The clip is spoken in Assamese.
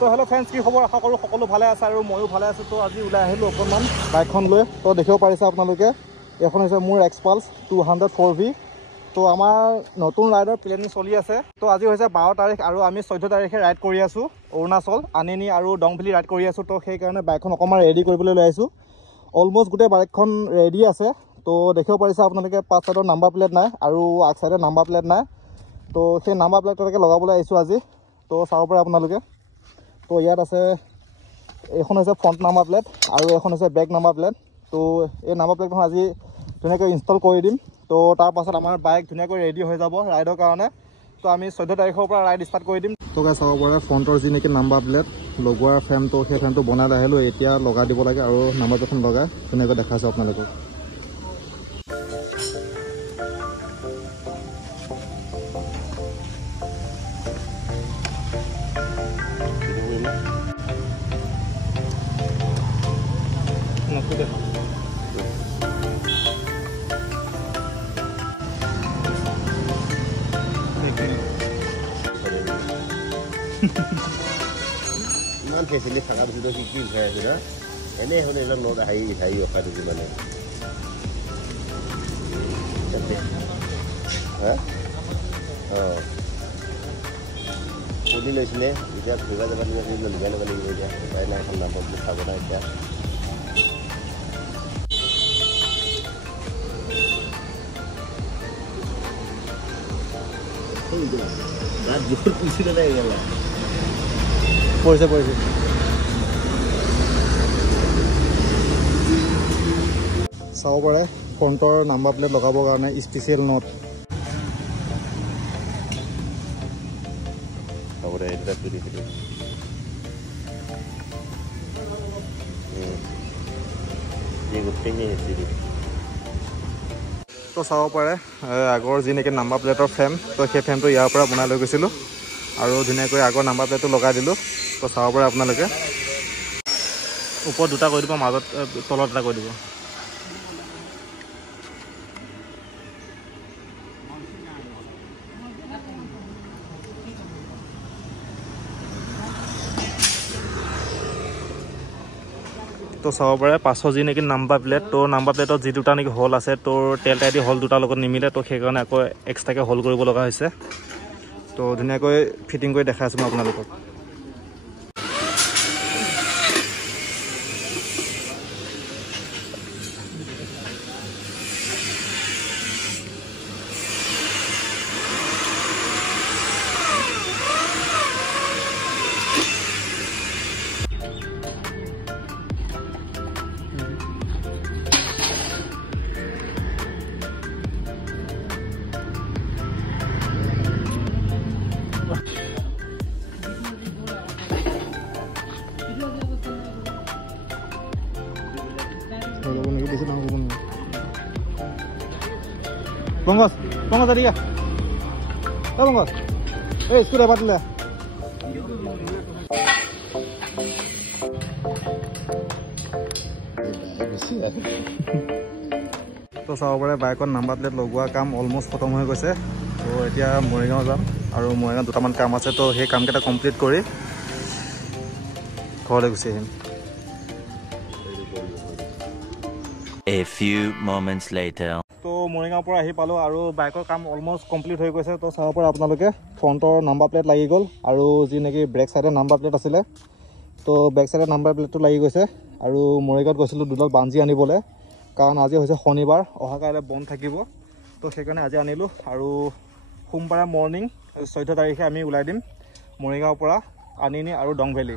তো হেল্ল' ফ্ৰেণ্ডছ, কি খবৰ? আশা কৰোঁ সকলো ভালে আছে আৰু ময়ো ভালে আছোঁ। তো আজি ওলাই আহিলোঁ অকণমান বাইকখন লৈ। তো দেখিব পাৰিছে আপোনালোকে, এইখন হৈছে মোৰ এক্সপালছ 204V। তো আমাৰ নতুন ৰাইডৰ প্লেনিং চলি আছে। তো আজি হৈছে 12 তাৰিখ আৰু আমি 14 তাৰিখে ৰাইড কৰি আছোঁ অৰুণাচল, আনিনি আৰু ডংভেলী ৰাইড কৰি আছোঁ। তো সেইকাৰণে বাইকখন অকণমান ৰেডি কৰিবলৈ লৈ আহিছোঁ। অলম'ষ্ট গোটেই বাইকখন ৰেডি আছে। তো দেখিব পাৰিছে আপোনালোকে, পাঁচ চাইডৰ নাম্বাৰ প্লেট নাই আৰু আগ চাইডৰ নাম্বাৰ প্লেট নাই। তো সেই নাম্বাৰ প্লেটলৈকে লগাবলৈ আহিছোঁ আজি। তো চাব পাৰে আপোনালোকে। তো ইয়াত আছে, এইখন হৈছে ফ্ৰণ্ট নাম্বাৰ প্লেট আৰু এখন হৈছে বেক নাম্বাৰ প্লেট। তো এই নাম্বাৰ প্লেটখন আজি ধুনীয়াকৈ ইনষ্টল কৰি দিম। তো তাৰপাছত আমাৰ বাইক ধুনীয়াকৈ ৰেডি হৈ যাব ৰাইডৰ কাৰণে। তো আমি 14 তাৰিখৰ পৰা ৰাইড ষ্টাৰ্ট কৰি দিম। তো চাব পাৰে ফ্ৰণ্টৰ যি নেকি নাম্বাৰ প্লেট লগোৱাৰ ফ্ৰেমটো, সেই ফ্ৰেমটো বনাই আহিলোঁ। এতিয়া লগাই দিব লাগে আৰু নাম্বাৰ প্লেটখন লগাই ধুনীয়াকৈ দেখাইছোঁ আপোনালোকক। ইমান ফেচিলিটি থকাৰ পিছতো কি উঠাই আছে না? এনেই হ'লে এইবিলাক লগত হাঁহি ৰখাই দিছোঁ মানে। হা অঁ সুধি লৈছিলে, এতিয়া ঘূৰা যাব লাগিব, লগাই ল'ব লাগিব। এতিয়া উপায় নাই, এখন নাম্বাৰ বুলি চাব নাই এতিয়া। গাত জোৰ পিছিলে নাই গেলা পৰিছে চাব পাৰে ফ্ৰণ্টৰ নাম্বাৰ প্লেট লগাবৰ কাৰণে স্পেচিয়েল নট। হ'ব দে, এইটো চুৰি গোটেইখিনি। তো চাব পাৰে আগৰ যি নেকি নাম্বাৰ প্লেটৰ ফ্ৰেম, তো সেই ফ্ৰেমটো ইয়াৰ পৰা বনাই লৈ গৈছিলোঁ আৰু ধুনীয়াকৈ আগৰ নাম্বাৰ প্লেটটো লগাই দিলোঁ। তো চাব পাৰে আপোনালোকে, ওপৰত দুটা কৰি দিব, মাজত তলত এটা কৰি দিব। তো চাব পাৰে পাছৰ যি নেকি নাম্বাৰ প্লেট, তো নাম্বাৰ প্লেটত যি দুটা নেকি হল আছে, তোৰ তেল টাইদি হল দুটাৰ লগত নিমিলে। তো সেইকাৰণে আকৌ এক্সট্ৰাকৈ হল কৰিব লগা হৈছে। তো ধুনীয়াকৈ ফিটিং কৰি দেখাই আছোঁ মই আপোনালোকক। Bongos, tadi ya. Bongos. Itu dapat dulu. তো চাব পাৰে বাইকত নাম্বাৰ প্লেট লগোৱা কাম অলম'ষ্ট খতম হৈ গৈছে। তো এতিয়া মৰিগাঁও যাম আৰু মৰিগাঁও দুটামান কাম আছে। তো সেই কামকেইটা কমপ্লিট কৰি ঘৰলৈ গুচি আহিম। A few moments later. তো মৰিগাঁৱৰ পৰা আহি পালোঁ আৰু বাইকৰ কাম অলম'ষ্ট কমপ্লিট হৈ গৈছে। তো চাব পাৰে আপোনালোকে, ফ্ৰণ্টৰ নাম্বাৰ প্লেট লাগি গ'ল আৰু যি নেকি ব্ৰেক চাইডৰ নাম্বাৰ প্লেট আছিলে, তো বেক চাইডৰ নাম্বাৰ প্লেটটো লাগি গৈছে। আৰু মৰিগাঁৱত গৈছিলোঁ দুডাল বাঞ্জি আনিবলৈ, কাৰণ আজি হৈছে শনিবাৰ, অহা কাইলৈ বন্ধ থাকিব। তো সেইকাৰণে আজি আনিলোঁ আৰু সোমবাৰে মৰ্ণিং 14 তাৰিখে আমি ওলাই দিম মৰিগাঁৱৰ পৰা আনিনি আৰু ডংভেলী।